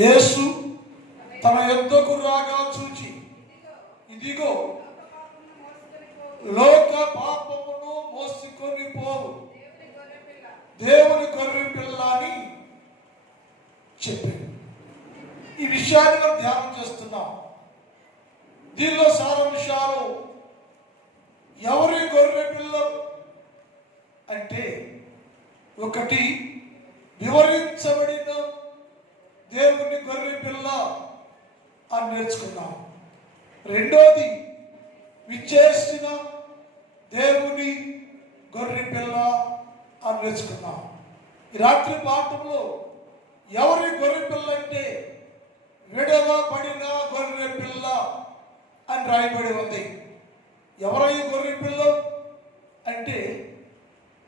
యేసు తన యొద్దకు రాగా చూచి, ఇదిగో లోక పాపమును మోసుకొని పోవు దేవుని గొర్రె పిల్ల అని చెప్పాడు. ఈ విషయాన్ని మనం ధ్యానం చేస్తున్నాం. దీనిలో సారాంశాలు, ఎవరి గొర్రె పిల్ల అంటే, ఒకటి వివరించబడిన దేవుని గొర్రె పిల్ల అని నేర్చుకున్నాం. రెండోది విచ్చేసిన దేవుని గొర్రె పిల్ల అని నేర్చుకున్నాం. ఈ రాత్రి పాఠంలో ఎవరి గొర్రె పిల్ల అంటే, విడవబడిన గొర్రె పిల్ల అని రాయబడి ఉంది. ఎవరై గొర్రె పిల్ల అంటే,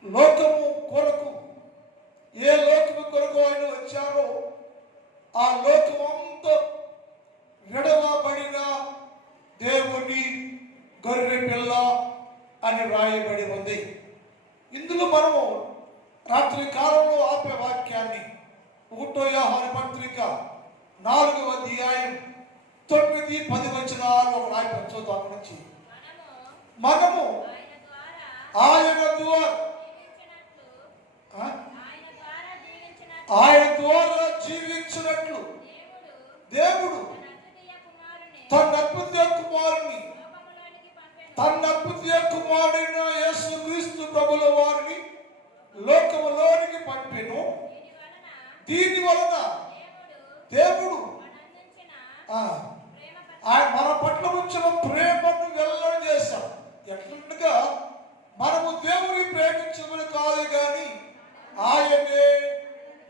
లోకము కొరకు, ఏ లోకము కొరకు ఆయన వచ్చారో ఆ లోకమంతా విడవబడిన దేవుని గొర్రె పిల్ల అని రాయబడి ఉంది. ఇందులో మనము రాత్రి కాలంలో ఆపే వాక్యాన్ని 1 యోహాను పత్రిక 4వ అధ్యాయం 9-10 వచనాలు రాయబడి చూద్దాం. నుంచి మనము ఆయన ద్వారా జీవించినట్లు దేవుడు తన అద్భుత కుమారుడైన యేసుక్రీస్తు ప్రభుల వారిని లోకములోనికి పంపెను. దీని వలన దేవుడు మన పట్ల ఉంచిన ప్రేమను వెల్లడి చేశాం. ఎట్లుండగా మనము దేవుని ప్రేమించమని కాదు, కానీ ఆయనే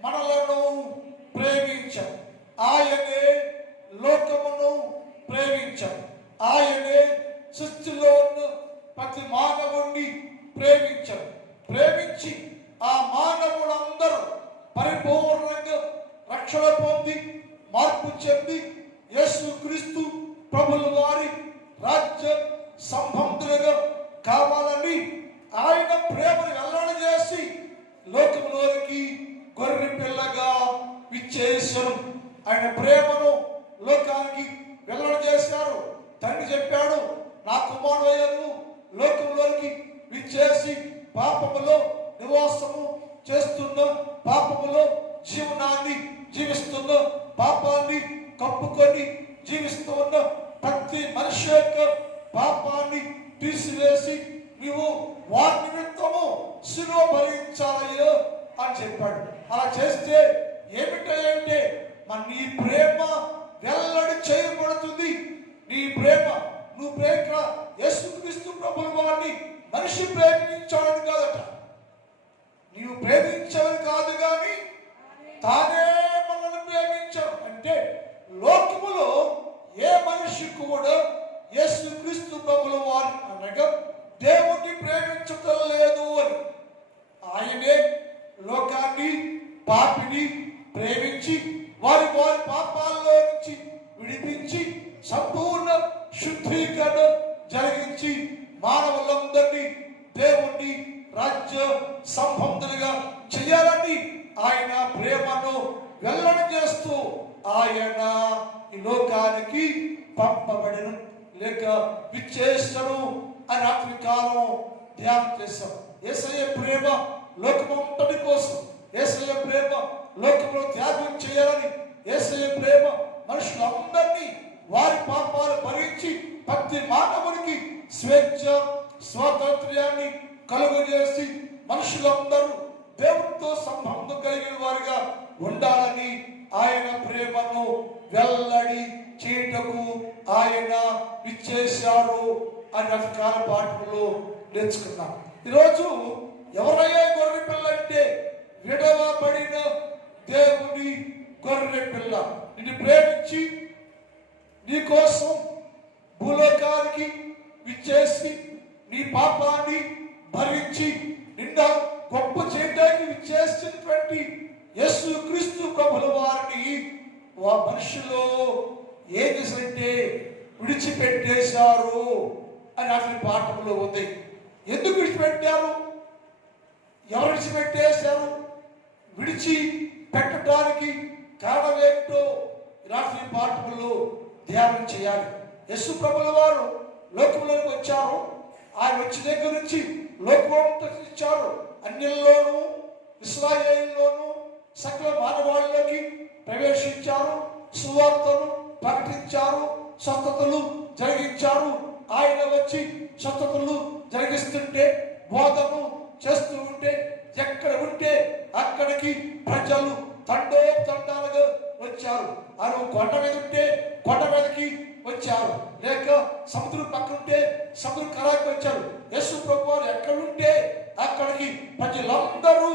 మనలను ప్రేమించాం. ఆయనే లోకమును ప్రేమించాం. ఆయనే సృష్టిలో ఉన్న ప్రతి మానవుణ్ణి ప్రేమించాం. ప్రేమించి ఆ మానవులందరూ పరిపూర్ణంగా రక్షణ పొంది మార్పు చెంది యేసుక్రీస్తు ప్రభుల వారి రాజ్య సంబంధులుగా కావాలని ఆయన ప్రేమను వెల్లడి చేసి లోకంలోనికి గొర్రె పిల్లగా విచ్చేశారు. ఆయన ప్రేమను లోకానికి వెల్లడి చేశారు. తండ్రి చెప్పాడు, నా కుమారుడు లోకంలోనికి విచ్చేసి పాపములో నివాసము చేస్తున్న, పాపములో జీవనాన్ని జీవిస్తున్న, పాపాన్ని కప్పుకొని జీవిస్తున్న ప్రతి మనిషి యొక్క పాపాన్ని తీసివేసి నీవు వారి నిమిత్తము శిలువ భరించాలయ్యో అని చెప్పాడు. అలా చేస్తే ఏమిటంటే నీ ప్రేమ వెల్లడి చేయబడుతుంది. నీ ప్రేమ, నువ్వు ప్రేమ యేసుక్రీస్తు ప్రభుల వారిని మనిషి ప్రేమించాలని కాదట, నీవు ప్రేమించవని కాదు, కానీ తానే మనల్ని ప్రేమించావు. అంటే లోకములో ఏ మనిషి కూడా యేసుక్రీస్తు ప్రభుల వారిని అనగా దేవుణ్ణి ప్రేమించటం లేదు అని. ఆయనే లోకాన్ని, పాపిని ప్రేమించి వారి పాపాల్లో నుంచి విడిపించి సంపూర్ణ శుద్ధీకరణ జరిగించి మానవులందరినీ దేవుణ్ణి రాజ్య సంబంధులుగా చేయాలని ఆయన ప్రేమను వెల్లడి చేస్తూ ఆయన ఈ లోకానికి పంపబడిన లేక విచ్చేసను అని రాత్రి కాలం ధ్యానం చేశాం. యేసయ్య ప్రేమ లోకమంతటి కోసం, యేసయ్య ప్రేమ లోకంలో త్యాగం చేయాలని, యేసయ్య ప్రేమ మనుషులందరినీ వారి పాపాలు భరించి ప్రతి మానవునికి స్వేచ్ఛ స్వాతంత్ర్యాన్ని కలుగజేసి మనుషులందరూ దేవుడితో సంబంధం కలిగిన వారిగా ఉండాలని ఆయన ప్రేమను వెల్లడి చేయటకు ఆయన విచ్చేశారు అని రకరకాల పాఠంలో నేర్చుకున్నాం. ఈరోజు ఎవరయ్యా గొర్రె పిల్ల అంటే, విడవబడిన దేవుని గొర్రె పిల్ల. నిన్ను ప్రేమించి నీ కోసం భూలోకానికి విచ్చేసి నీ పాపాన్ని భరించి నిండా గొప్ప చేయడానికి విచ్చేసినటువంటి యేసుక్రీస్తు ప్రభుల వారిని మనుషులు ఏ దిశంటే విడిచిపెట్టేశారు అని అతని పాఠంలో ఉంది. ఎందుకు విడిచిపెట్టారు? ఎవరు విడిచిపెట్టేశారు? విడిచి పెట్టడానికి కారణం ఏమిటో రాత్రి పాఠములు ధ్యానం చేయాలి. యేసు ప్రభుల వారు లోకంలోకి వచ్చారు. ఆయన వచ్చిన దగ్గర నుంచి లోకమంతా ఇచ్చారు. అన్యుల్లోనూ ఇశ్రాయేలులోనూ సకల మానవాళిలోకి ప్రవేశించారు. సువార్తను ప్రకటించారు. స్వస్థతలు జరిగించారు. ఆయన వచ్చి స్వస్థతలు జరిగిస్తుంటే, బోధను చేస్తూ ఉంటే, ఎక్కడ ఉంటే అక్కడికి ప్రజలు తండాలుగా వచ్చారు. ఆయన కొండ మీద ఉంటే కొండ మీదకి వచ్చారు, లేక సముద్రం పక్కన ఉంటే సముద్రం కరాకి వచ్చారు. యేసు ప్రభు వారు ఎక్కడుంటే అక్కడికి ప్రజలందరూ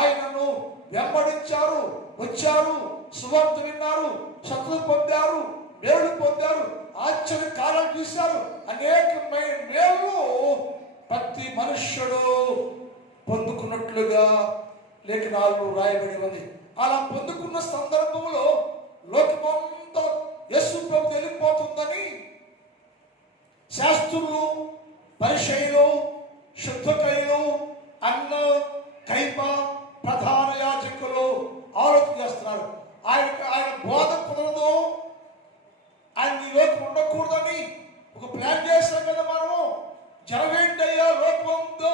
ఆయనను వెంబడించారు, వచ్చారు, సువార్త విన్నారు, స్వస్థత పొందారు, మేలు పొందారు, ఆశ్చర్య కార్యాలు చూశారు. అనేకమైన మేలు ప్రతి మనుష్యుడు పొందుకున్నట్లుగా లేఖనాలు రాయబడి ఉంది. అలా పొందుకున్న సందర్భంలో లోకమంతా యేసు ప్రభు వెళ్ళిపోతుందని శాస్త్రులు, పరిసయ్యులు, శుద్ధకైలు, అన్న కైప, ప్రధాన యాజకులు ఆలోచన చేస్తున్నారు. ఆయన బోధ కుదరదు, ఆయన ఈ లోకం ఉండకూడదని ఒక ప్లాన్ చేశాం కదా మనము. జనమేంటయ్యా లోకమంతా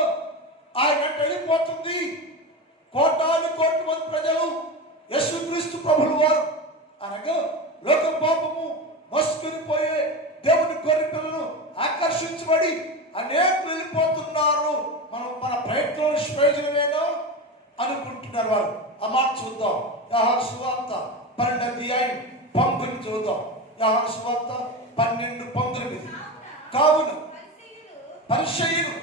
ఆయన వెళ్ళిపోతుంది. కోటాను కోట్ల మంది ప్రజలు యేసుక్రీస్తు ప్రభుల వారు అనగా లోక పాపము మోసుకునిపోయే దేవుని గొర్రె పిల్లలను ఆకర్షించబడి అనేకులు వెళ్ళిపోతున్నారు. మన ప్రయత్నం నిష్ప్రయోజనమేనా అనుకుంటున్నారు వారు. ఆ మాట చూద్దాం. యోహాను సువార్త 12వ అధ్యాయం 19 చూద్దాం. యోహాను సువార్త 12:19. కావున పరిసయ్యులు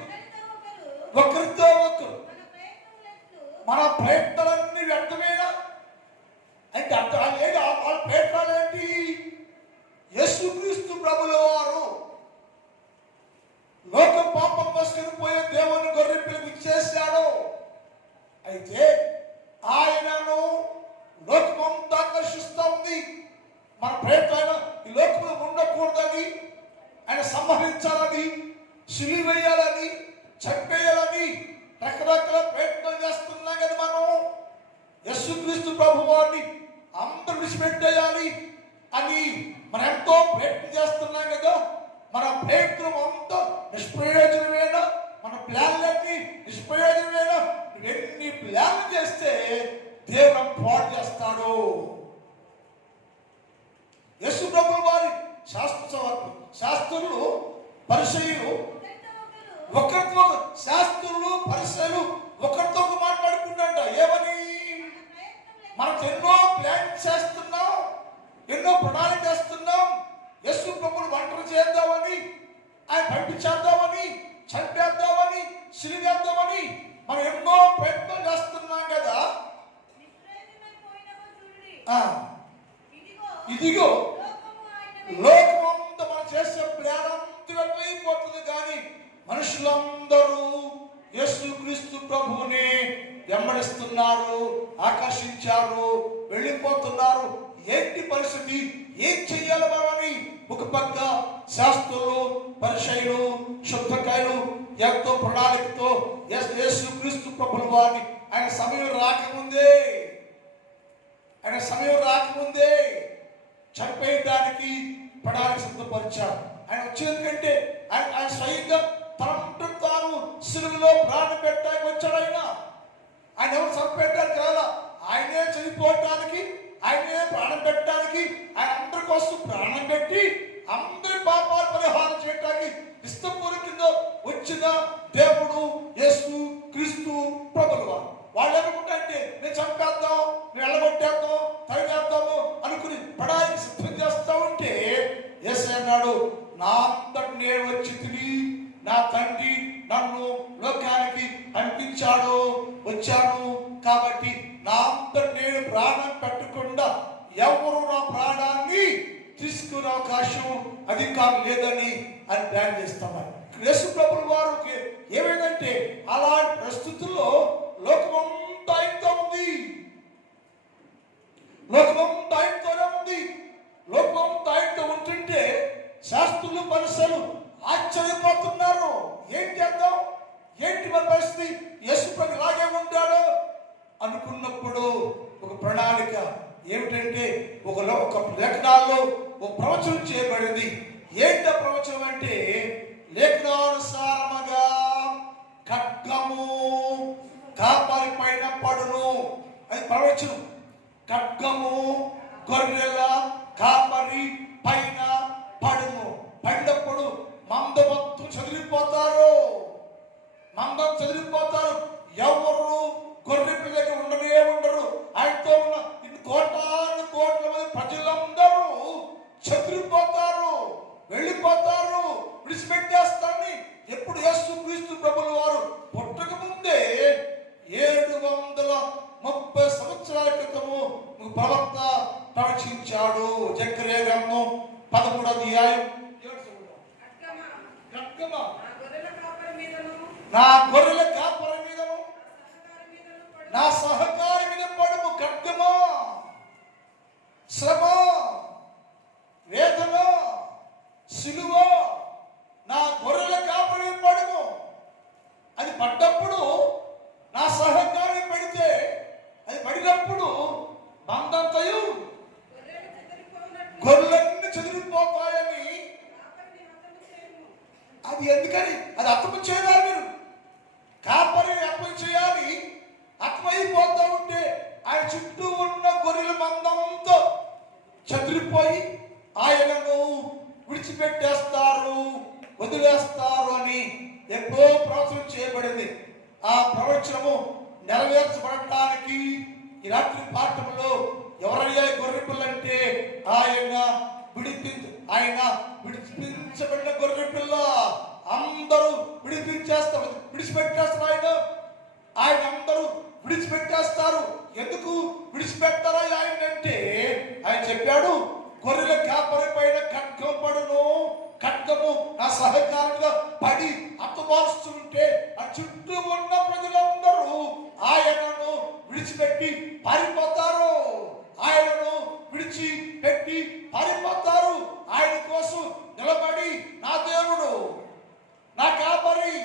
ఒకరితో ఒకరు మన ప్రయత్నాలన్నీ వ్యర్థమేనా అంటే అర్థం లేదు. వాళ్ళ ప్రయత్నాలు ఏంటి? యేసుక్రీస్తు ప్రభుల వారు లోక పాపం మోసుకునిపోయే దేవుని గొర్రె పిల్లలు ఇచ్చేశాడు. అయితే ఆయనను లోకమంతా ఆకర్షిస్తూ ఉంది. మన ప్రయత్నం ఈ లోకంలో ఉండకూడదని, ఆయన సంహరించాలని, సిలువ వేయాలని, చంపేయాలని రకరకాల ప్రయత్నం చేస్తున్నాం కదా మనం. యేసుక్రీస్తు ప్రభు వారిని అందరూ విడిచిపెట్టేయాలి అని మనం ఎంతో ప్రయత్నం చేస్తున్నాం కదా. మన ప్రయత్నం అంతా నిష్ప్రయోజనమేనా? మన ప్లాన్లన్నీ నిష్ప్రయోజనమేనా? ఎన్ని ప్లాన్లు చేస్తే దేవుడు పాడు చేస్తాడు. యేసు ప్రభు వారి శాస్త్రులు, పరిసయ్యులు ఒకరితో శాస్త్రులు, పరిసయ్యులు ఒకరితో మాట్లాడుకుంటాంట. ఏమని? మనకు ఎన్నో ప్లాన్ చేస్తున్నాం, ఎన్నో ప్రణాళిక చేస్తున్నాం. యేసు ప్రభువును ఒంటరి చేద్దామని, ఆయన పంపించేద్దామని, చంపేద్దామని, సిలివేద్దామని మనం ఎన్నో ప్రయత్నం చేస్తున్నాం కదా. ఇదిగో లోకమంతా మనం చేసే ప్లాన్ అంతా అయిపోతుంది. కానీ మనుషులందరూ యేసుక్రీస్తు ప్రభువుని వెంబడిస్తున్నారు, ఆకర్షించారు, వెళ్ళిపోతున్నారు. ఏంటి పరిస్థితి? ఏం చెయ్యాలి మనని? ఒక పక్క శాస్త్రులు, పరిసయ్యులు, శుద్ధకాయలు ఎంతో ప్రణాళికతో యేసుక్రీస్తు ప్రభుల వారిని ఆయన సమయం రాకముందే చంపేయడానికి ప్రణాళిక సిద్ధపరిచారు. ఆయన వచ్చేందుకంటే ఆయన స్వయంగా తనంటూ తాను సిలువలో ప్రాణం పెట్టడానికి వచ్చాడు. ఆయన ఎవరు చంపేయడానికి రాలా, ఆయనే చనిపోవటానికి, ఆయనే ప్రాణం పెట్టడానికి, ఆయన అందరి కోసం ప్రాణం పెట్టి అందరి పాపాలు పరిహారం చేయడానికి ఇష్టపూర్వకంగా వచ్చిన దేవుడు యేసు క్రీస్తు ప్రభుల వారు. వాళ్ళు ఏమనుకుంటే నేను చంపేద్దాం, నేను వెళ్ళగొట్టేద్దాం, తరిగేద్దాము అనుకుని పడానికి సిద్ధం చేస్తా ఉంటే యేసయ్య అన్నాడు, నా అంతటి నేను వచ్చి తిని నా తండ్రి నన్ను లోకానికి వచ్చాను కాబట్టి నా అంతటి నేను ప్రాణం పెట్టకుండా ఎవరు నా ప్రాణాన్ని తీసుకునే అవకాశం అధికారం లేదని అని ప్లాన్ చేస్తున్నారు. యేసు ప్రభుల వారికి ఏమైందంటే అలాంటి పరిస్థితుల్లో లోకమంతా ఆయనతో ఉంది, లోకమంతా ఆయనతోనే ఉంది. లోకమంతా ఆయనతో ఉంటుంటే శాస్త్రులు, పరిసయ్యులు ఆశ్చర్యపోతున్నారు. ఏం చేద్దాం, ఏంటి మన పరిస్థితి, యేసు ప్రభు ఇలాగే ఉంటాడు అనుకున్నప్పుడు ఒక ప్రణాళిక ఏమిటంటే ఒక లేఖనాల్లో ఒక ప్రవచనం చేయబడింది. ఏంట ప్రవచనం అంటే లేఖనానుసారముగా ఖడ్గము కాపరి పైన పడును. అది ప్రవచనం. ఖడ్గము గొర్రెల కాపరి పైన పడును. పడినప్పుడు మంద మొత్తం చదివిపోతారు. మందం చదివిపోతారు. ఎవరు గొర్రె పిల్లకి ఉండరు. ఆయనతో ఉన్న కోటాను కోట్ల మంది ప్రజలందరూ చదివిపోతారు, వెళ్ళిపోతారు, విడిచిపెట్టేస్తారని ఎప్పుడు యేసుక్రీస్తు ప్రభుల వారు పుట్టక ముందే 730 సంవత్సరాల క్రితము ప్రవక్త ప్రవచించాడు. జకర్యా గ్రంథం 13వ అధ్యాయం నా గొర్రెల కాపరి మీదను నా సహకారి మీద పడుము. ఖడ్గమా, శ్రమ, వేదన, సిలువ నా గొర్రెల కాపరి మీద పడుము. అది పడ్డప్పుడు నా సహకారి పడితే, అది పడినప్పుడు బంధంతయు గొర్రెలన్నీ చెదిరిపోతాయని. అది ఎందుకని? అది అర్థం చేయాలి. మీరు కాపరి అర్థం చేయాలి. అర్థమైపోతూ ఉంటే ఆయన చుట్టూ ఉన్న గొర్రెల మందంతో చెదిరిపోయి ఆయనను విడిచిపెట్టేస్తారు, వదిలేస్తారు అని ఎప్పుడో ప్రవచనం చేయబడింది. ఆ ప్రవచనము నెరవేర్చబడటానికి ఈ రాత్రి పాఠంలో ఎవరయ్యా గొర్రె పిల్లంటే ఆయన విడిపించబడిన గొర్రె పిల్ల. అందరూ విడిచిపెట్టేస్తారు. ఆయన అందరూ విడిచిపెట్టేస్తారు. ఎందుకు విడిచిపెట్టారా ఆయన అంటే ఆయన చెప్పాడు, గొర్రెల కాపరి పైన ఖడ్గం పడును. ఖడ్గము నా సహకారంగా పడి అత్తమారుస్తుంటే ఆ చుట్టూ ఉన్న ప్రజలందరూ ఆయనను విడిచిపెట్టి పారిపోతారు. ఆయనను విడిచిపెట్టి పారిపోతారు. ఆయన కోసం నిలబడి నా దేవుడు, నా కాపరి,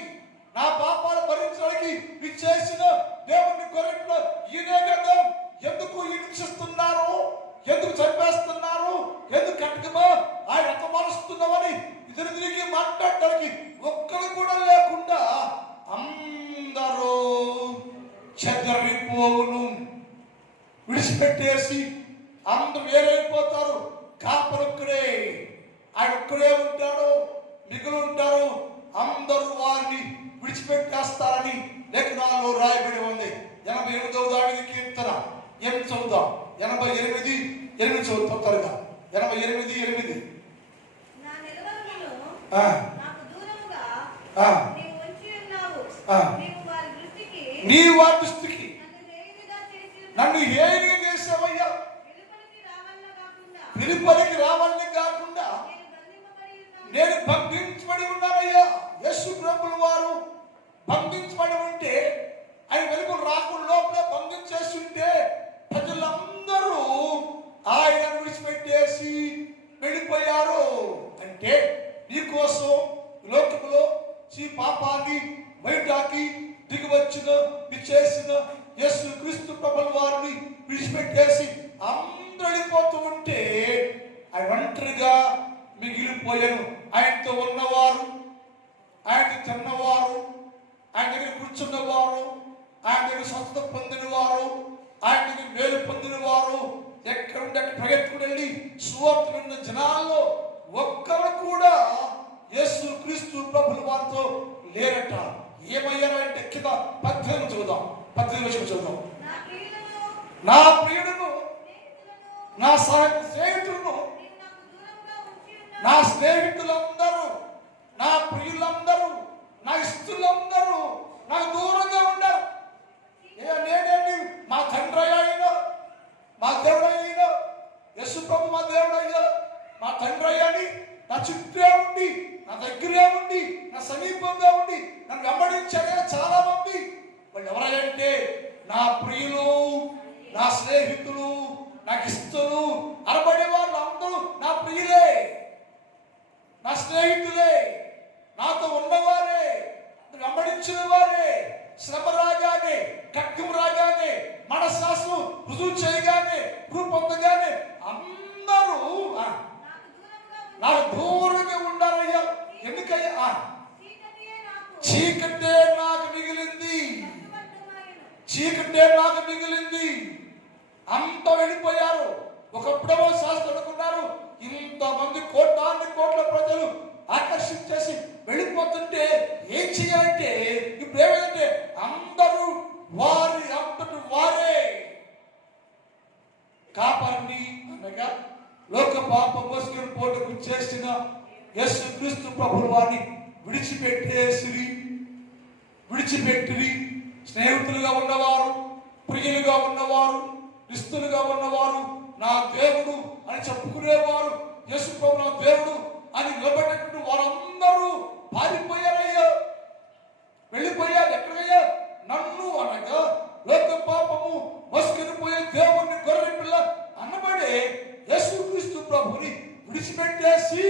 నా పాపాలు భరించడానికి ఇచ్చేసిన దేవుని గొర్రెలు ఈయనే కదా. ఎందుకు హింసిస్తున్నారు? ఎందుకు చంపేస్తున్నారు? ఎందుకు ఖడ్గమా ఆయన అపమానిస్తున్నామని ఇద్దరు తిరిగి మాట్లాడటానికి ఒక్కరు కూడా లేకుండా అందరూ చెదరిపోవును. విడిచిపెట్టేసి అందరూ వేరైపోతారు. కాపరి ఒక్కడే, ఆయన ఒక్కడే ఉంటాడు, మిగులు ఉంటారు. అందరూ వారిని విడిచిపెట్టేస్తారని లేఖనాల్లో రాయబడి ఉంది. 88వ దావీదు కీర్తన 8 చదువుదాం. 88:8 చదువుతాం త్వరగా. 88:8 నీ వారి దృష్టికి నన్ను హేయగా చేసావయ్యా. పిలుపలికి రావాలని కాకుండా నేను బంధించబడి ఉన్నానయ్యా. యేసు ప్రభుల వారు బంధించబడి ఉంటే, ఆయన వెలుగులు రాకుండా లోపల బంధించేస్తుంటే ప్రజలందరూ ఆయన విడిచిపెట్టేసి వెళ్ళిపోయారు. అంటే నీకోసం లోకములో పాపాన్ని బయటకి దిగివచ్చిన చేసిన యేసు క్రీస్తు ప్రభుల వారిని విడిచిపెట్టేసి అందరూ వెళ్ళిపోతూ ఉంటే ఆయన ఒంటరిగా మిగిలిపోయాను. ఆయనతో ఉన్నవారు, ఆయనతో తిన్నవారు, ఆయన దగ్గర కూర్చున్నవారు, ఆయన దగ్గర స్వస్థత పొందిన వారు, ఆయన దగ్గర మేలు పొందిన వారు ఎక్కడుంటే ప్రయత్నం వెళ్ళి సువార్త విన్న జనాల్లో ఒక్కరు కూడా యేసు క్రీస్తు ప్రభుల వారితో లేరట. ఏమయ్యారంటే కింద 18 చూద్దాం. 18 చూద్దాం. నా ప్రియుడును నా స్నేహితులను, నా స్నేహితులందరూ, నా ప్రియులందరూ, నా ఇష్టలందరూ నాకు దూరంగా ఉన్నారు. నేనేంటి మా తండ్రి అయినా, మా దేవుడు అయినా, యేసు ప్రభు మా దేవుడు అయినా, మా తండ్రి అయ్యాని నా చుట్టూ ఉండి, నా దగ్గరే ఉండి, నా సమీపంగా ఉండి నన్ను వెంబడించగా చాలా మంది. వాళ్ళు ఎవరంటే నా ప్రియులు, నా స్నేహితులు, నాకు ఇష్టలు అనబడే వాళ్ళు అందరూ నా ప్రియులే, నా స్నేహితులే, నాతో ఉన్నవారే, వెంబడించిన వారే. శ్రమ రాగానే, ఖడ్గం రాగానే, మనశ్శాస్త్రం రుజువు చేయగానే రూపొందగానే అందరూ నాకు దూరంగా ఉండాలయ్యా. ఎందుకయ్యా? చీకటే నాకు మిగిలింది, చీకటే నాకు మిగిలింది. అంత వెళ్ళిపోయారు. ఒకప్పుడేమో శాస్త్రం అనుకున్నారు, ఇంతమంది కోట్ల ప్రజలు ఆకర్షించేసి వెళ్ళిపోతుంటే ఏం చేయాలంటే ఇప్పుడు ఏమైందంటే అందరూ వారి అంతటి వారే కాపాడి అనగా లోక పాప మోసుకొని పోటకు చేసిన యేసు క్రీస్తు ప్రభువు వారిని విడిచిపెట్టి స్నేహితులుగా ఉన్నవారు, ప్రియులుగా ఉన్నవారు, క్రిస్తులుగా ఉన్నవారు నా దేవుడు అని చెప్పుకునేవారు, యేసు ప్రభు నా దేవుడు అని నిలబడినటువంటి వారందరూ పారిపోయారయ్యా, వెళ్ళిపోయారు. ఎక్కడయ్యా? నన్ను అనగా లోక పాపము మోసుకొని పోయే దేవుణ్ణి గొర్రె పిల్ల అన్నబడే యేసు క్రీస్తు ప్రభుని విడిచిపెట్టేసి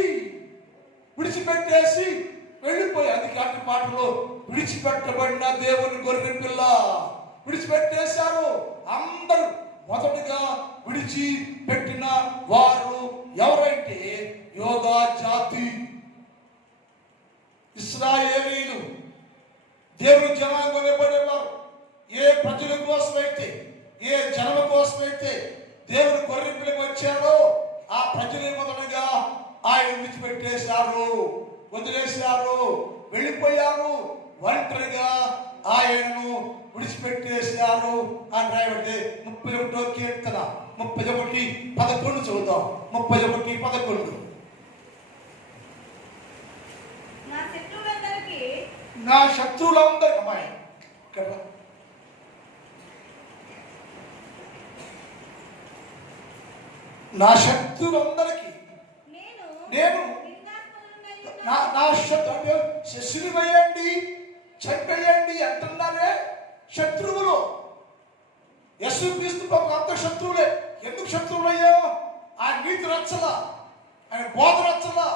వెళ్ళిపోయి. అది కాటి మాటలో విడిచిపెట్టబడిన దేవుని గొర్రె పిల్ల విడిచిపెట్టేశారు. అందరూ మొదటిగా విడిచిపెట్టిన వారు ఎవరైతే యోధా జాతి, ఇశ్రాయేలీలు, దేవుని జనాంగం నిలబడేవారు. ఏ ప్రజల కోసమైతే, ఏ జనం కోసమైతే దేవుని గొర్రె పిల్లకి వచ్చారో ఆ ప్రజలే మొదలుగా ఆయన విడిచిపెట్టేశారు, వదిలేశారు, వెళ్ళిపోయారు. ఒంటరిగా ఆయనను విడిచిపెట్టేశారు అని రాయబడితే 31వ కీర్తన 31:11 చూద్దాం. 31:11 నా శత్రువులందరికీ అమ్మాయి నా శత్రువులందరికీ నేను నా శత్రు సిలువేయండి, చంపేయండి అంటున్నారే శత్రువులు. యేసు క్రీస్తు ప్రభు అంత శత్రువులే. ఎందుకు శత్రువులయ్యా? ఆయన నీతి రచ్చలా, ఆయన బోధ రచ్చలా,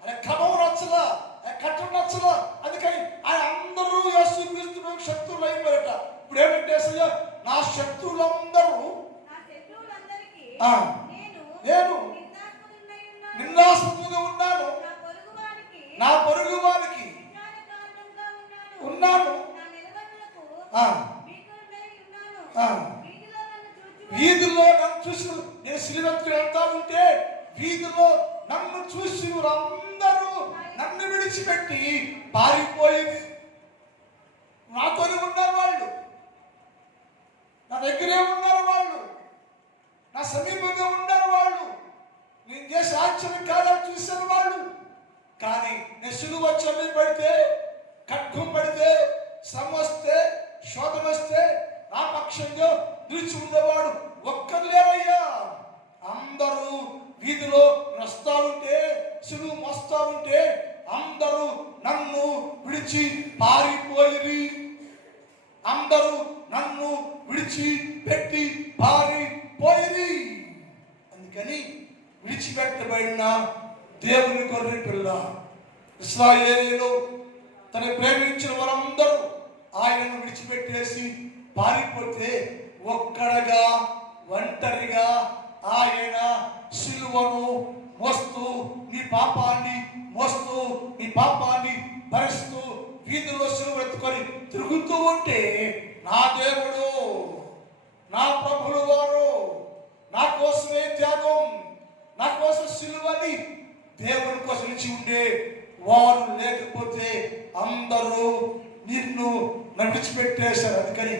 ఆయన క్రమం రచ్చలా, ఆయన కట్టం రచ్చలా. అందుకని ఆయన అందరూ యేసు క్రీస్తు ప్రభు శత్రువులు అయిపోయారట. ఇప్పుడు ఏమంటే అసలు నా శత్రువులందరూ నేను నిందాస్పదంగా ఉన్నాను, నా పొరుగు వారికి ఉన్నాను. వీధిలో నన్ను చూసి నేను సిలువెత్తుకు వెళ్తా ఉంటే వీధిలో నన్ను చూసి అందరూ నన్ను విడిచిపెట్టి పారిపోయింది. నాతోనే ఉన్నారు వాళ్ళు, నా దగ్గరే ఉన్నారు వాళ్ళు, నా సమీపంగా ఉన్నారు వాళ్ళు, నేను చేసే ఆశ్చర్యకార్యాలు చూశారు వాళ్ళు. కానీ నేను సిలువ చల్లి పడితే, ఖడ్గం పడితే, శ్రమ వస్తే, శోధన వస్తే నా పక్షంగా నిలిచి ఉండేవాడు ఒక్కరు లేరయ్యా. అందరూ వీధిలో వస్తా ఉంటే, సిలువ మోస్తా ఉంటే అందరూ నన్ను విడిచి పారిపోయి, అందరూ నన్ను విడిచి పెట్టి పారిపోయి. అందుకని విడిచిపెట్టబడిన దేవుని గొర్రె పిల్ల ఇశ్రాయేలీయులు తన ప్రేమించిన వారందరూ ఆయనను విడిచిపెట్టేసి పారిపోతే ఒక్కడగా ఒంటరిగా ఆయన సిలువను మోస్తూ నీ పాపాన్ని మోస్తూ నీ పాపాన్ని భరిస్తూ వీధిలో సిలువ ఎత్తుకొని తిరుగుతూ ఉంటే నా దేవుడు, నా ప్రభువు వారు నా కోసమే త్యాగం, నా కోసం సిలువని దేవుని కోసం ఇచ్చి ఉండే వారు లేకపోతే అందరూ నిన్ను విడిచిపెట్టేశారు. అందుకని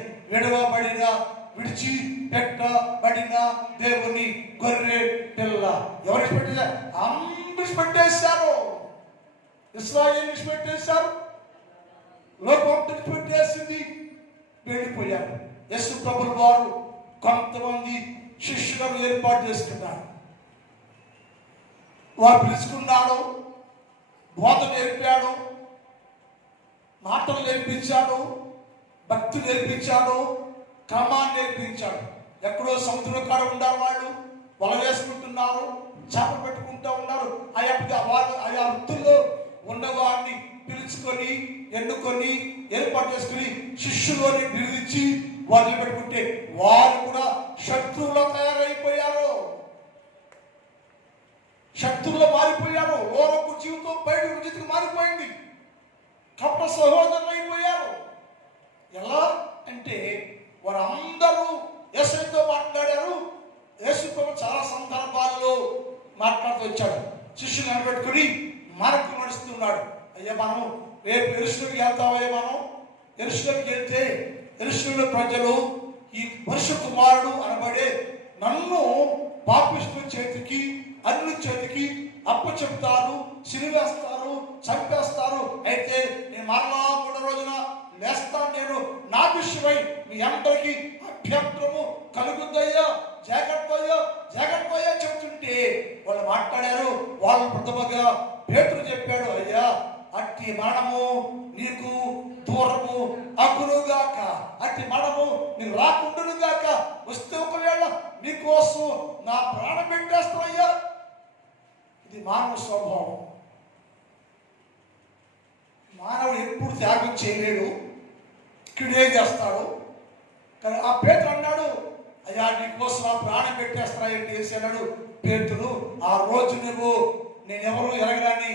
విడిచిపెట్టబడిన దేవుని గొర్రె పిల్ల ఎవరు విడిచిపెట్టేశారు? అందరూ విడిచిపెట్టేశారు. ఇశ్రాయేలు విడిచిపెట్టేశారు, లోకం విడిచిపెట్టేసింది, వెళ్ళిపోయారు. యేసు ప్రభువు వారు కొంతమంది శిష్యులను ఏర్పాటు చేసుకున్నారు. వారు పిలుచుకున్నాడు, బోధ నేర్పాడు, మాటలు నేర్పించాడు, భక్తి నేర్పించాడు, క్రమాన్ని నేర్పించాడు. ఎక్కడో సముద్రం కాడ ఉన్నారు వాళ్ళు, వల వేసుకుంటున్నారు, చేపలు పెట్టుకుంటూ ఉన్నారు. ఆయా వృత్తుల్లో ఉన్నవాడిని పిలుచుకొని ఎన్నుకొని ఏర్పాటు చేసుకుని శిష్యులని బిరుదిచ్చి వారిని పెట్టుకుంటే వారు కూడా శత్రువులు తయారైపోయారు. శక్తుల్లో మారిపోయారు. లోకపు జీవితం బయట జీవితం మారిపోయింది. కపట సహోదరులు అయిపోయారు. ఎలా అంటే వారందరూ యేసుతో మాట్లాడారు. యేసు ప్రభు చాలా సందర్భాల్లో మాట్లాడుతూ వచ్చాడు. శిష్యులు నిలబెట్టుకుని మార్గం నడుస్తున్నాడు. అయ్యా మనం రేపు యెరూషలేముకి వెళ్తామయ్యా. మనం యెరూషలేముకి వెళ్తే యెరూషలేము ప్రజలు ఈ మనుష్య కుమారుడు అనబడే నన్ను పాపిష్టుల చేతికి అన్యుల చేతికి అప్పచెప్తారు, సిలువేస్తారు, చంపేస్తారు. అయితే నేను మరలా 3వ రోజున లేస్తాను. నేను నా విషయమై మీ అందరికీ అభ్యంతరము కలుగుద్దయ్యా, జాగ్రత్త అయ్యా చెబుతుంటే వాళ్ళు మాట్లాడారు. వాళ్ళు ప్రథమగా పేతురు చెప్పాడు, అయ్యా అట్టి మరణము నీకు దూరము అగునుగాక, అట్టి మరణము నీకు రాకుండానుగాక. వస్తే ఒకవేళ నీకోసం నా ప్రాణం పెట్టేస్తానయ్యా. ఇది మానవ స్వభావం. మానవుడు ఎప్పుడు త్యాగం చేయలేడు, ఇక్కడే చేస్తాడు. కానీ ఆ పేతురు అన్నాడు, అయ్యా నీకోసం ఆ ప్రాణం పెట్టేస్తానంటే వేసి అన్నాడు. పేతురు ఆ రోజు నువ్వు నేనెవరూ ఎరగడాన్ని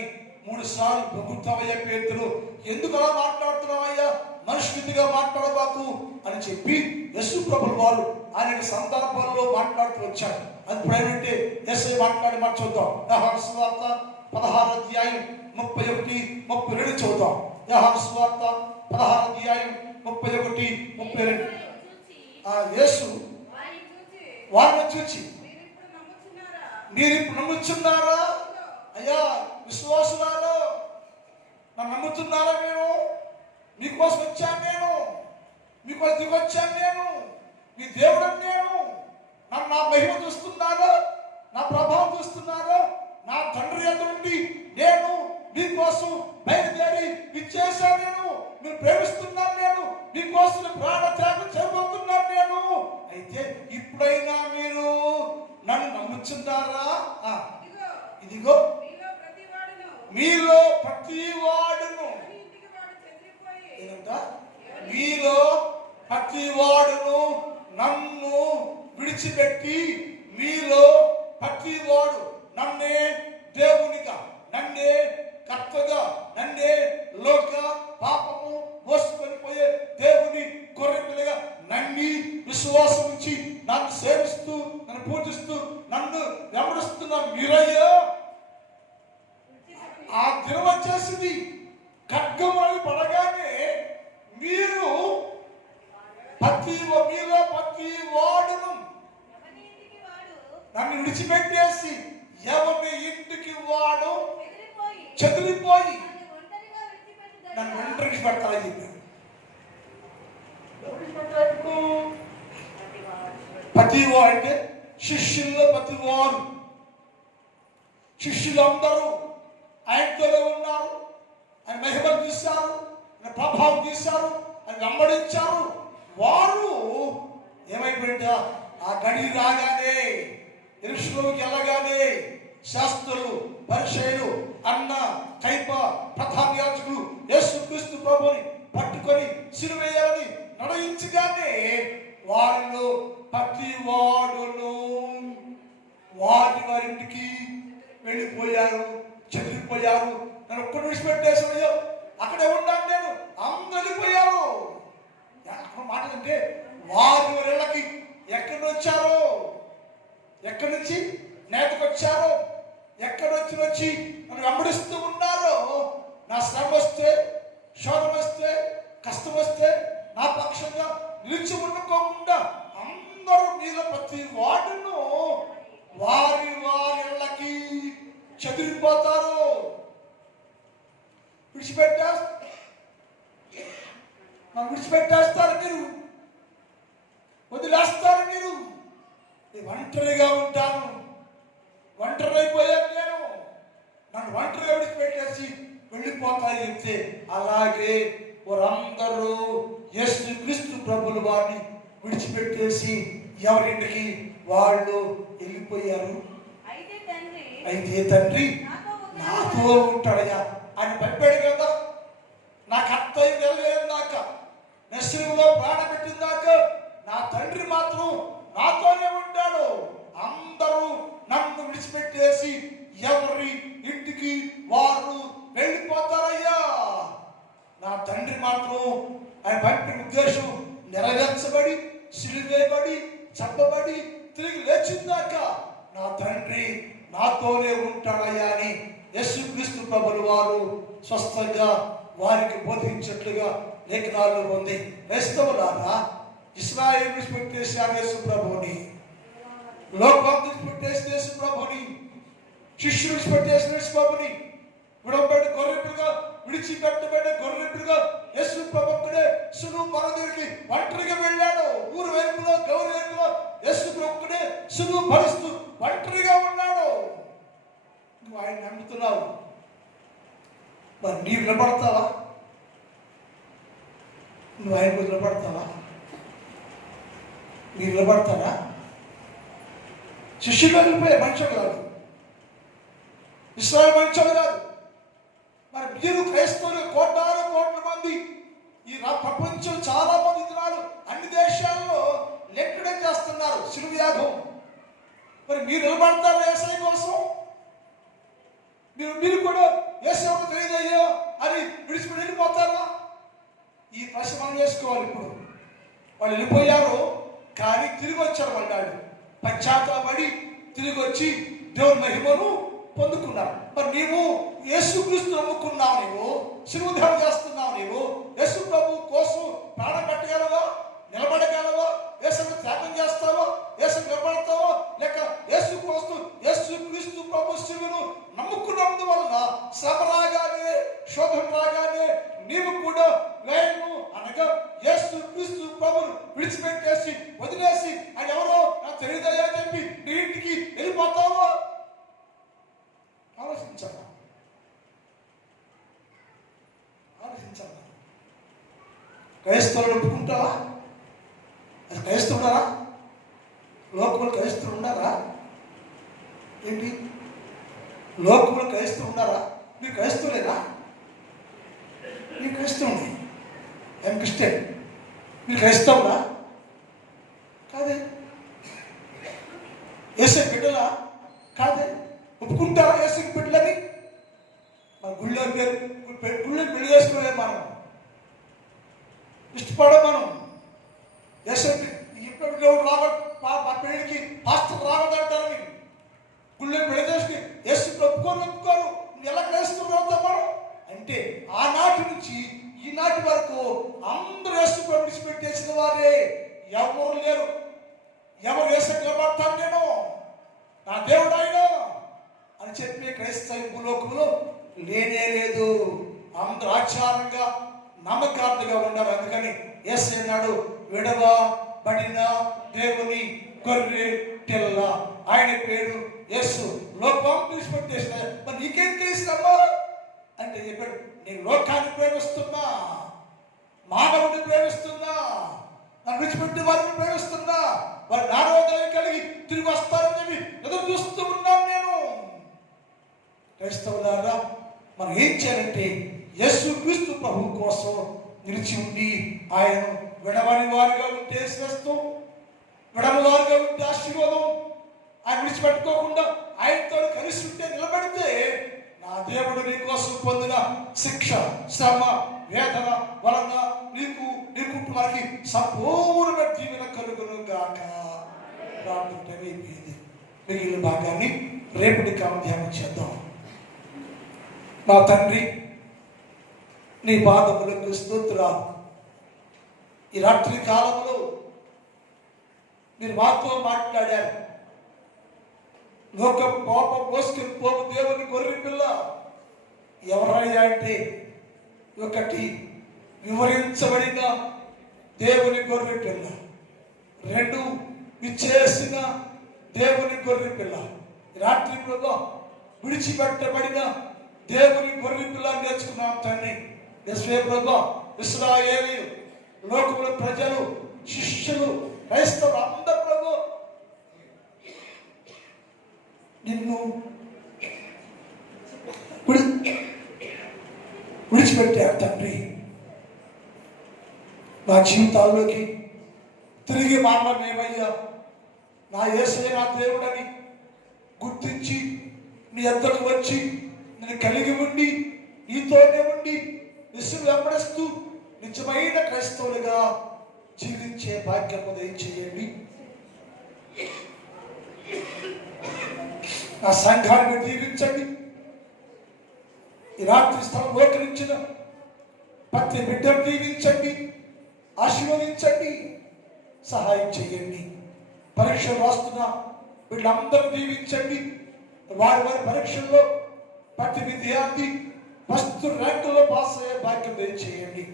3 సార్లు బొగుతావయ్యా. పేతురు ఎందుకు అలా మాట్లాడుతున్నావయ్యా, మనుషునిగా మాట్లాడబాకు అని చెప్పి యేసు ప్రభుల వారు అనేక సందర్భాల్లో మాట్లాడుతూ వచ్చారు. అది ఏమంటే యేసయ్య మాట్లాడి మాట చూద్దాం. యోహాను సువార్త 16వ అధ్యాయం 31, 32 చూద్దాం. యోహాను సువార్త 16వ అధ్యాయం 31, 32. యేసు వారిని చూచి మీరు ఇప్పుడు నమ్ముచున్నారా? అయ్యా విశ్వాసులారా, నన్ను నమ్ముతున్నారా? నేను మీకోసం వచ్చాను, నేను మీకోసం దిగొచ్చాను, నేను మీ దేవుడని. నేను నన్ను నా మహిమ చూస్తున్నారా, నా ప్రభావం చూస్తున్నారా? నా తండ్రి యొద్ద నుండి నేను మీకోసం బయలుదేరి ఇచ్చేసాను. నేను మీరు ప్రేమిస్తున్నాను, నేను మీకోసం ప్రాణ త్యాగం చేయబోతున్నాను నేను. అయితే ఇప్పుడైనా మీరు నన్ను నమ్ముచున్నారా? ఇదిగో మీలో ప్రతి వాడును మీలో ప్రతి వాడును నన్ను విడిచిపెట్టి, మీలో ప్రతి వాడు నన్నే దేవునిగా, నన్నే కర్తగా, నన్నే లోక పాపము మోసుకొని పోయే దేవుని గొర్రెపిల్లగా నమ్మి విశ్వాసం ఉంచి నన్ను సేవిస్తూ, నన్ను పూజిస్తూ, నన్ను వెంబడిస్తున్న మీరయ్యా, ఆ దినం వచ్చేసింది. ఖడ్గం అని పడగానే మీలో ప్రతి వాడును నన్ను విడిచిపెట్టేసి ఎవరి ఇంటికి వాడు చెదిరిపోయి నన్ను ఒంటరికి పెడతానని చెప్పాడు. ప్రతివాడు అంటే శిష్యుల్లో ప్రతివారు, శిష్యులందరూ ఆయనతోనే ఉన్నారు. ఆయన మహిమను తీశారు, ఆయన ప్రభావం తీశారు, ఆయన వెంబడించారు. వారు ఏమైపోయిందా, ఆ గడి రాగానే యెరూషలేముకి వెళ్ళగానే శాస్త్రులు, పరిసయ్యులు, అన్న, కైప, ప్రధాన యాజకులు యేసుక్రీస్తు ప్రభువుని పట్టుకొని సిలువేయాలని నడయించగానే వారిలో ప్రతి వాడును వారింటికి వెళ్ళిపోయారు, చెదిరిపోయారు. నన్ను ఒక్కడు విడిచిపెట్టేసాడు, అక్కడే ఉన్నాను నేను, అందరూ వెళ్ళిపోయారు. మాట అంటే వారి ఇళ్ళకి ఎక్కడి నుంచి వచ్చారో, ఎక్కడి నుంచి నేతకు వచ్చారో, ఎక్కడి వచ్చి నన్ను వెంబడిస్తూ ఉన్నారో, నా శ్రమ వస్తే, శోధన వస్తే, కష్టం వస్తే నా పక్షంగా నిలిచి ఉండుకోకుండా అందరూ మీద ప్రతి వాడును వారి ఇళ్ళకి చెదిరిపోతారు. విడిచిపెట్టేస్తారు, మీరు వదిలేస్తారు. మీరు ఒంటరిగా ఉంటాను, ఒంటరి అయిపోయాను నేను, నన్ను ఒంటరిగా విడిచిపెట్టేసి వెళ్ళిపోతాయి చెప్తే, అలాగే వారందరూ యేసుక్రీస్తు ప్రభుల వారిని విడిచిపెట్టేసి ఎవరింటికి వాళ్ళు వెళ్ళిపోయారు. అయితే తండ్రి నాతో ఉంటాడయ్యా, ఆయన పంపాడు కదా, నా కర్తవ్యం నెరవేరిన దాకా, నశ్వరంలో ప్రాణం పెట్టిన దాకా నా తండ్రి మాత్రం నాతోనే ఉంటాడు. అందరూ నన్ను విడిచిపెట్టేసి నా తండ్రి నాతోనే ఉంటాడయ్యా అని యేసుక్రీస్తు ప్రభులు వారు స్వస్థంగా వారికి బోధించినట్లుగా లేఖనాల్లో ఉంది. క్రైస్తవులారా, ఇశ్రాయేలు విడిచిపెట్టేశారు యేసు ప్రభుని, లోకం విడిచిపెట్టేసిన యేసు ప్రభుని, శిష్యులు విడిచిపెట్టేసిన యేసు ప్రభుని, విడవబడిన గొర్రెపిల్లగా విడిచిపెట్టబడిన గొర్రెపిల్లగా యేసు ప్రభుడే సులువు పరదేవికి ఒంటరిగా వెళ్ళాడు. ఊరు వైపులో గౌరు వైపులో యేసు ప్రభుడే సులువు భరిస్తూ ఒంటరిగా ఉన్నాడు. నువ్వు ఆయన నమ్ముతున్నావు, మరి నీవు నిలబడతావా? నువ్వు ఆయన నిలబడతావా? మీరు నిలబడతారా? శిష్యులు వెళ్ళిపోయే మనుషులు కాదు, ఇశ్రాయేలు మనుషులు కాదు. మరి మీరు క్రైస్తవులు కోటాను కోట్ల మంది ఈ ప్రపంచం చాలా మంది దినాలు అన్ని దేశాల్లో లెక్కడే చేస్తున్నారు శిలువ యాగం. మరి మీరు నిలబడతారా యేసయ్య కోసం? మీరు కూడా యేసయ్యకు తెలియదయ్యో అని విడిచిపెట్టి వెళ్ళిపోతారా? ఈ ప్రశ్న మనం చేసుకోవాలి. ఇప్పుడు వాళ్ళు వెళ్ళిపోయారు, కానీ తిరిగి వచ్చారు. వాళ్ళు పశ్చాత్తాపడి తిరిగి వచ్చి దేవుని మహిమను పొందుకున్నారు. మరి నీవు యేసుక్రీస్తు నమ్ముకున్నావు, నీవు శిలువ ధ్యానం చేస్తున్నావు, నీవు యేసు ప్రభు కోసం ప్రాణం పెట్టగలవా? నిలబడగలవా? యేసును త్యాగం చేస్తావా? యేసు నిలబడతావా? లేక యేసు కోసం యేసుక్రీస్తు ప్రభు శిలువను నమ్ముకున్నందువలన శ్రమ రాగానే శోధన రాగానే నీవు కూడా వేయను అనగా యేసుక్రీస్తు ప్రభును విడిచిపెట్టేసి వదిలేసి ఆయన ఎవరో నాకు తెలియదయ్యా చెప్పి నీ ఇంటికి వెళ్ళిపోతావా? ఆలోచించాలా? క్రైస్తవులు ఒప్పుకుంటావా? అది క్రైస్తవుడారా? లోకములు క్రైస్తవులు ఉన్నారా? ఏంటి లోకములు క్రైస్తవులు ఉన్నారా? మీరు క్రైస్తవులేనా? మీరు క్రైస్తవుని, ఐఎమ్ క్రిస్టియన్. మీరు క్రైస్తవులా? కాదే. యేసు బిడ్డలా? కాదే. ఒప్పుకుంటారా యేసు బిడ్డలని? మన గుళ్ళో పెళ్లి చేసుకునే మనం ఇష్టపడే మనం యేసు ఇప్పుడు రావడం పెళ్లికి పాస్టర్ రావద్దంటారని గుళ్ళో పెళ్లి చేసుకుని యేసు ఒప్పుకోరు. నువ్వు ఎలా క్రైస్తవులు అవుతావు మనం అంటే ఆనాటి నుంచి ఈనాటి వరకు అందరూ యేసు విడిచిపెట్టేసిన వారే, ఎవరు లేరు. ఎవరు యేసు నిలబడతాను నేను, నా దేవుడు ఆయన అని చెప్పి క్రైస్తవ భూలోకంలో లేనే లేదు. అందరూ ఆచారంగా నమ్మకార్థంగా ఉన్నారు. అందుకని యేసు అన్నాడు, విడవబడిన దేవుని గొర్రె పిల్ల, ఆయన పేరు యేసు. లోకం విడిచిపెట్టేసిన మరి నీకేం చేసినమ్మా అంటే చెప్పాడు, నేను లోకాన్ని ప్రేమిస్తున్నా, మానవుడిని ప్రేమిస్తున్నా, నన్ను విడిచిపెట్టి వారిని ప్రేమిస్తున్నా, వారి నారోదయం కలిగి తిరిగి వస్తారని చెప్పి ఎదురు చూస్తూ ఉన్నాను నేను. క్రైస్తవులారా, మనం ఏం చేయాలంటే యేసుక్రీస్తు ప్రభు కోసం నిలిచి ఉండి ఆయనను విడవని వారిగా ఉంటే శ్రేష్టం, విడవని వారిగా ఉంటే ఆశీర్వాదం. ఆయన విడిచిపెట్టుకోకుండా ఆయనతో కలిసి ఉంటే నిలబడితే నా దేవుడు నీ కోసం పొందిన శిక్ష, శ్రమ, వేదన వలన నీకు నీ కుటుంబానికి సంపూర్ణ దీవెన కలుగును గాక. ప్రార్థన మిగిలిన భాగాన్ని రేపటికి ధ్యానం చేద్దాం. నా తండ్రి, నీ పాదములకు స్తోత్రాలు. ఈ రాత్రి కాలంలో మీరు మాతో మాట్లాడారు. లోక పాప మోసుకొని పోపు దేవుని గొర్రె పిల్ల ఎవరయ్యా అంటే, ఒకటి వివరించబడిన దేవుని గొర్రె పిల్ల, రెండు విచ్చేసిన దేవుని గొర్రె పిల్ల. రాత్రి ప్రభు విడిచిపెట్టబడిన దేవుని గొర్రె పిల్ల నేర్చుకున్నాం తండ్రి. యెహోవా ప్రభు, ఇశ్రాయేలు లోకముల ప్రజలు, శిష్యులు, క్రైస్తవులు అందరూ ప్రభు నిన్ను విడిచిపెట్టారు తండ్రి. నా జీవితాల్లోకి తిరిగి మాట్లాడేవయ్యా, నా యేసయ్య నా దేవుడని గుర్తించి నీ ఎద్దకు వచ్చి నేను కలిగి ఉండి నీతోనే ఉండి నిస్సు వెంబడిస్తూ నిజమైన క్రైస్తవులుగా జీవించే భాగ్యము దయచేయండి. ఆ సంఘాన్ని మీరు దీవించండి. ఈ రాత్రి స్థలం మోకరించిన ప్రతి బిడ్డను దీవించండి, ఆశీర్వదించండి, సహాయం చేయండి. పరీక్షలు రాస్తున్న వీళ్ళందరూ దీవించండి. వారి వారి పరీక్షల్లో ప్రతి విద్యార్థి ఫస్ట్ ర్యాంకులో పాస్ అయ్యే భాగ్యం దయచేయండి.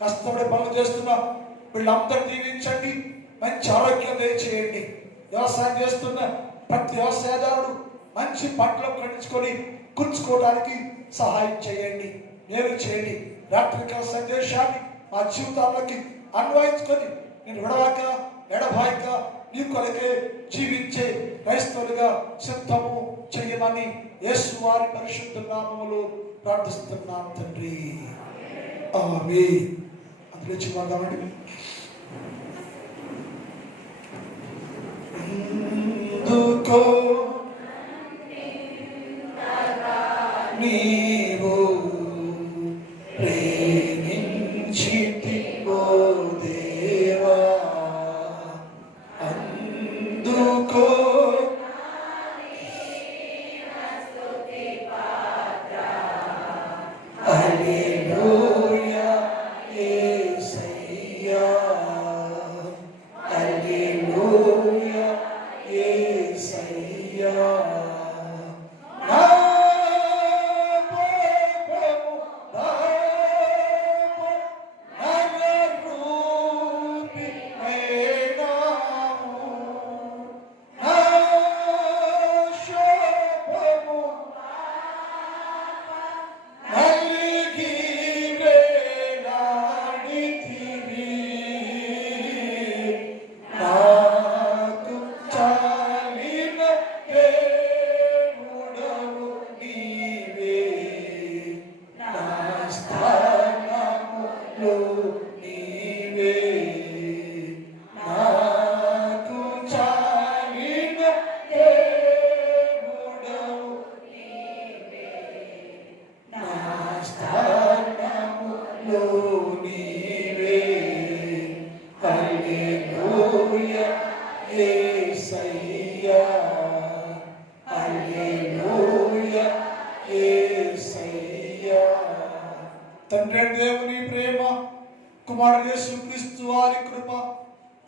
కష్టపడి పనులు చేస్తున్న వీళ్ళందరూ దీవించండి, మంచి ఆరోగ్యం దయచేయండి. వ్యవసాయం చేస్తున్న ప్రతి వ్యవసాయదారుడు మంచి పంటలు పండించుకొని కూర్చుకోవడానికి సహాయం చేయండి, మేలు చేయండి. రాత్రికాల సందేశాన్ని మా జీవితాల్లోకి అన్వయించుకొని నేను విడవాక ఎడబాయక నీ కొరకే జీవించే క్రైస్తవులుగా సిద్ధము చేయమని యేసు వారి పరిశుద్ధ నామములో ప్రార్థిస్తున్నాం తండ్రి. ఆమేన్. అందులో చిన్నదామండి. ఎందుకో నీవు ప్రేమించితివో దేవా, అందుకో హల్లెలూయా యేసయ్యా, హల్లెలూయా యేసయ్యా. తండ్రి దేవుని ప్రేమ, కుమారుడు యేసుక్రీస్తు వారి కృప,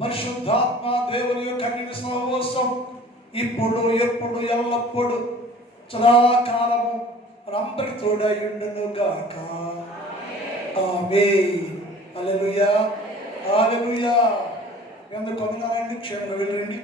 పరిశుద్ధాత్మ దేవుని యొక్క అన్యోన్య సహవాసం ఇప్పుడు ఎప్పుడు ఎల్లప్పుడు సదాకాలము మనందరికీ తోడై ఉండును గాక. ఆమేన్. హల్లెలూయా, హల్లెలూయా. ఎందుకు కొందరండి క్షేమంగా వెళ్ళండి.